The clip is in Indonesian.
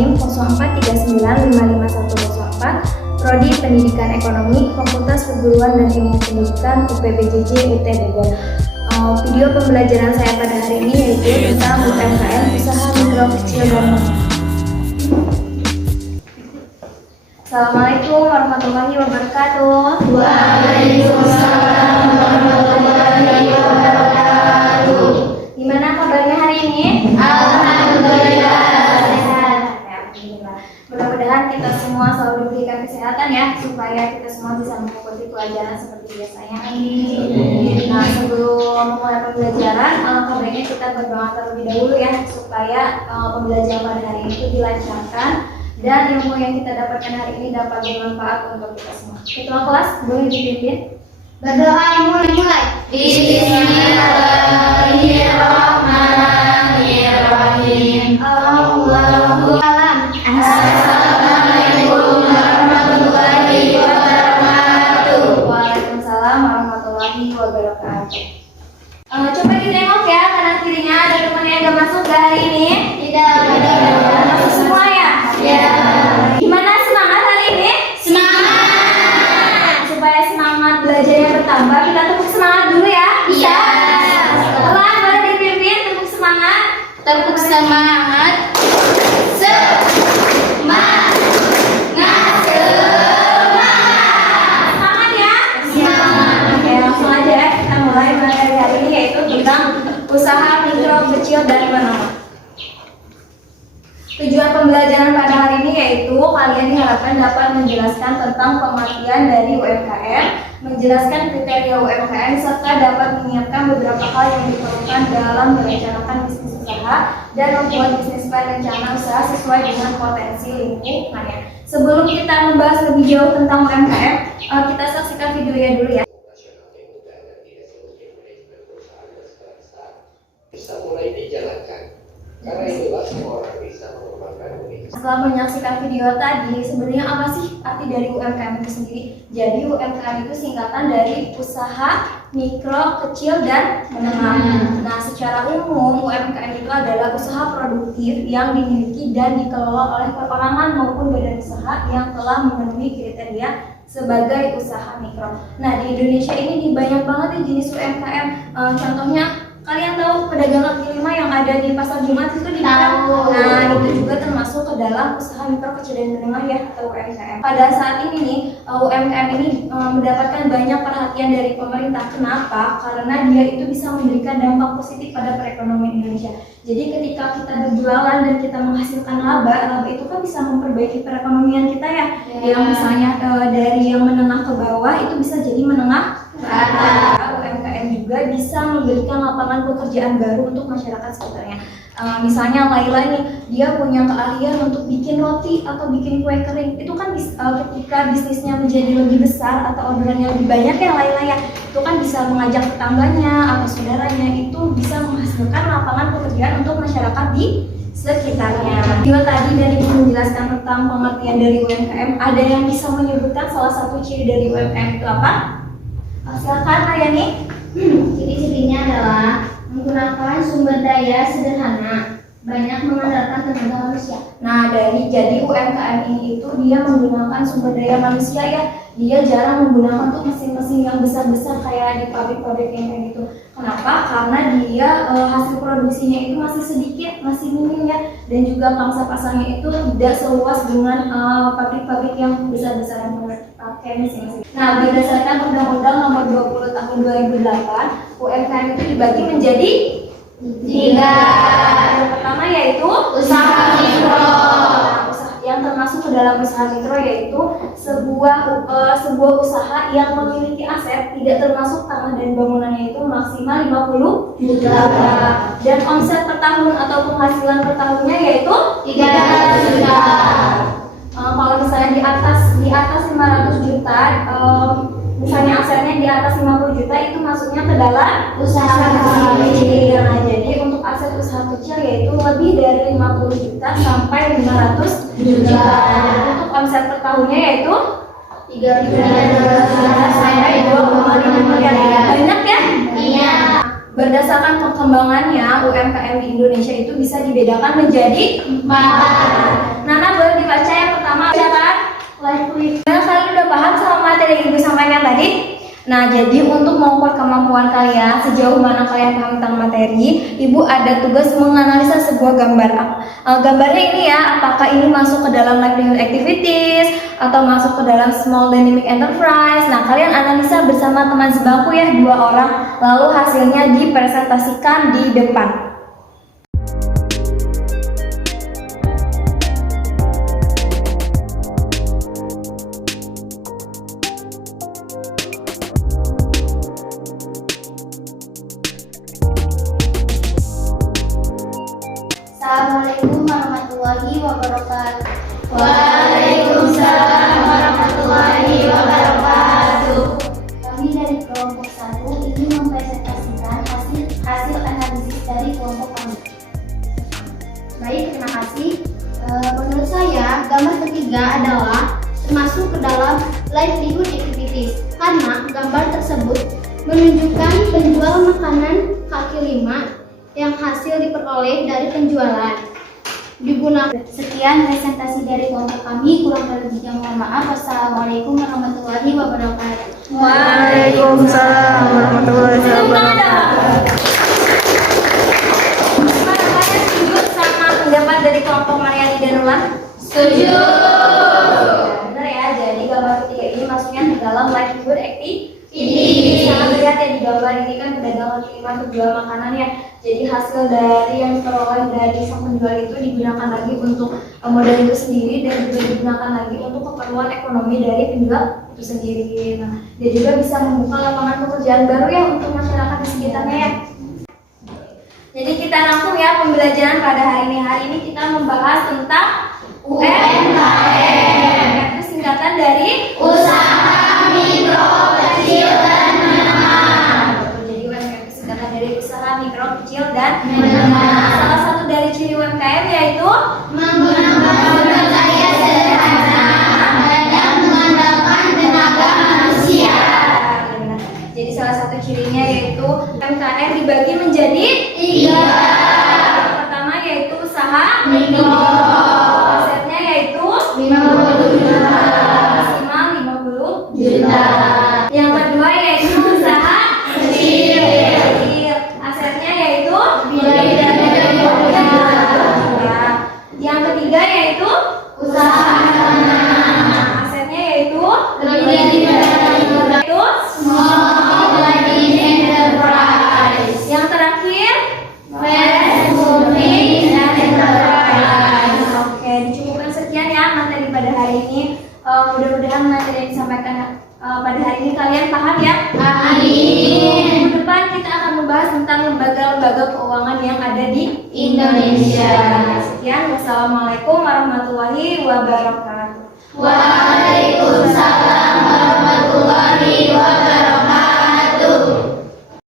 NIM 0439555104, Prodi Pendidikan Ekonomi, Fakultas Perguruan dan Ilmu Pendidikan UPBJJ UT Bogor. Video pembelajaran saya pada hari ini yaitu tentang UMKM, usaha mikro kecil dan menengah. Assalamualaikum warahmatullahi wabarakatuh. Waalaikumsalam warahmatullahi wabarakatuh. Gimana kabarnya hari ini? Alhamdulillah Sehat. Alhamdulillah. Mudah-mudahan kita semua selalu diberikan kesehatan ya, supaya kita semua bisa mengikuti pelajaran seperti biasanya. Nah, sebelum memulai pembelajaran, alangkah baiknya kita berdoa terlebih dahulu ya, supaya pembelajaran pada hari ini itu dilancarkan dan ilmu yang kita dapatkan hari ini dapat bermanfaat untuk kita semua. Ketua kelas boleh dipimpin. Berdoa mulai. Bismillahirrahmanirrahim. Allahu a'lam. Assalamualaikum warahmatullahi wabarakatuh. Waalaikumsalam warahmatullahi wabarakatuh. Coba ditengok ya, kanan kirinya ada teman yang gak masuk ke hari ini? Tidak. Masuk semua ya? Ya. Gimana semangat hari ini? Semangat. Supaya semangat belajarnya bertambah, kita tepuk semangat dulu ya? Iya. Setelah boleh dipimpin, tepuk semangat. Tepuk semangat. Semangat ya? Semangat. Oke, langsung aja ya, kita mulai materi hari ini yaitu tentang usaha mikro kecil dan menengah. Tujuan pembelajaran pada hari ini yaitu kalian diharapkan dapat menjelaskan tentang pengertian dari UMKM, menjelaskan kriteria UMKM, serta dapat menyiapkan beberapa hal yang diperlukan dalam merencanakan bisnis usaha dan membuat bisnis plan rencana usaha sesuai dengan potensi lingkungannya. Sebelum kita membahas lebih jauh tentang UMKM, kita saksikan videonya dulu ya. Bisa mulai dijalankan karena itulah semua orang bisa mengembangkan unit. Setelah menyaksikan video tadi, sebenarnya apa sih arti dari UMKM itu sendiri? Jadi UMKM itu singkatan dari usaha mikro, kecil, dan menengah. Nah, secara umum UMKM itu adalah usaha produktif yang dimiliki dan dikelola oleh perorangan maupun badan usaha yang telah memenuhi kriteria sebagai usaha mikro. Nah, di Indonesia ini banyak banget ya jenis UMKM. Contohnya, kalian tahu pedagang kaki lima yang ada di pasar Jumat itu di mana? Nah, itu juga termasuk ke dalam usaha mikro, kecil, dan menengah ya, atau UMKM. Pada saat ini nih, UMKM ini mendapatkan banyak perhatian dari pemerintah. Kenapa? Karena dia itu bisa memberikan dampak positif pada perekonomian Indonesia. Jadi ketika kita berjualan dan kita menghasilkan laba itu kan bisa memperbaiki perekonomian kita ya. Yang misalnya dari yang menengah ke bawah itu bisa jadi menengah ke atas. UMKM juga bisa memberikan lapangan pekerjaan baru untuk masyarakat sekitarnya. Misalnya Laila nih, dia punya keahlian untuk bikin roti atau bikin kue kering. Itu kan ketika bisnisnya menjadi lebih besar atau orderannya lebih banyak ya Laila ya, itu kan bisa mengajak tetangganya atau saudaranya, itu bisa menghasilkan lapangan pekerjaan untuk masyarakat di sekitarnya. Juga tadi dari menjelaskan tentang pengertian dari UMKM, ada yang bisa menyebutkan salah satu ciri dari UMKM itu apa? Silakan Aryani. Ciri-cirinya adalah menggunakan sumber daya sederhana, banyak mengandalkan tenaga manusia. Nah, jadi UMKM ini itu dia menggunakan sumber daya manusia ya. Dia jarang menggunakan tuh mesin-mesin yang besar-besar kayak di pabrik-pabrik yang kayak gitu. Kenapa? Karena dia hasil produksinya itu masih sedikit, masih minim ya. Dan juga pangsa pasarnya itu tidak seluas dengan pabrik-pabrik yang besar-besar yang pakai mesin-mesin. Nah, berdasarkan Undang-Undang Nomor 20 Tahun 2008, UMKM itu dibagi menjadi 3. Yang pertama yaitu Usaha mikro. Yang termasuk ke dalam usaha mikro yaitu sebuah usaha yang memiliki aset tidak termasuk tanah dan bangunannya itu maksimal 50 juta dan omset per tahun atau penghasilan per tahunnya yaitu 300 juta. Kalau misalnya di atas 500 juta, misalnya asetnya di atas 50 juta itu masuknya ke dalam Usaha kecil. Nah, jadi untuk aset usaha kecil yaitu lebih dari 50 juta sampai 500 juta. Dan untuk omset per tahunnya yaitu 3 sampai 2,5 miliar. Banyak ya? Iya. Berdasarkan perkembangannya, UMKM di Indonesia itu bisa dibedakan menjadi 4. Nah, boleh dibaca yang pertama ajaran lively. Nah, kalian udah paham sama materi yang Ibu sampaikan tadi? Nah, jadi untuk mengukur kemampuan kalian sejauh mana kalian paham tentang materi, Ibu ada tugas menganalisa sebuah gambar. Gambarnya ini ya, apakah ini masuk ke dalam livelihood activities atau masuk ke dalam small dynamic enterprise. Nah, kalian analisa bersama teman sebangku ya, 2 orang, lalu hasilnya dipresentasikan di depan. Assalamualaikum warahmatullahi wabarakatuh. Waalaikumsalam warahmatullahi wabarakatuh. Kami dari kelompok 1 ingin mempresentasikan hasil analisis dari kelompok kami. Baik, terima kasih. Menurut saya, gambar ketiga adalah termasuk ke dalam livelihood activities karena gambar tersebut menunjukkan penjual makanan kaki lima yang hasil diperoleh dari penjualan digunakan. Sekian presentasi dari kelompok kami, kurang lebihnya mohon maaf. Wassalamualaikum warahmatullahi wabarakatuh. Waalaikumsalam warahmatullahi wabarakatuh. Gimana kalian setuju sama pendapat dari kelompok Mariani dan Ulan? Setuju. Benar ya, jadi gambar ketiga ini masuknya ke dalam livelihood activity. Ini. Sangat lihat ya di gambar ini kan pedagang kaki lima penjual makanan ya. Jadi hasil dari yang diperoleh dari sang penjual itu digunakan lagi untuk modal itu sendiri dan juga digunakan lagi untuk keperluan ekonomi dari penjual itu sendiri. Nah, dia juga bisa membuka lapangan pekerjaan baru ya untuk masyarakat di sekitarnya ya. Jadi kita rangkum ya pembelajaran pada hari ini. Hari ini kita membahas tentang UMKM. Itu singkatan dari Usaha mikro kecil dan menengah. Jadi UMKM itu singkatan dari usaha mikro kecil dan Menengah. Salah satu dari ciri UMKM yaitu Menggunakan sumber daya sederhana dan mengandalkan tenaga manusia. Jadi salah satu cirinya yaitu UMKM dibagi menjadi 3. Yang pertama yaitu usaha Mikro. Asetnya yaitu 50 juta. maksimal 50 Juta. Yang kedua yaitu usaha Kecil. Asetnya yaitu Lebih dari 20 juta. Yang ketiga yaitu Usaha menengah. asetnya yaitu Lebih dari 20 juta. Yaitu Small Business Enterprise. yang terakhir Fast Moving Enterprise. Oke, dicukupkan sekian ya materi pada hari ini. Mudah-mudahan materi yang disampaikan pada hari ini kalian paham ya. Amin. Minggu depan kita akan membahas tentang lembaga-lembaga keuangan yang ada di Indonesia. Sekian, wassalamualaikum warahmatullahi wabarakatuh. Waalaikumsalam.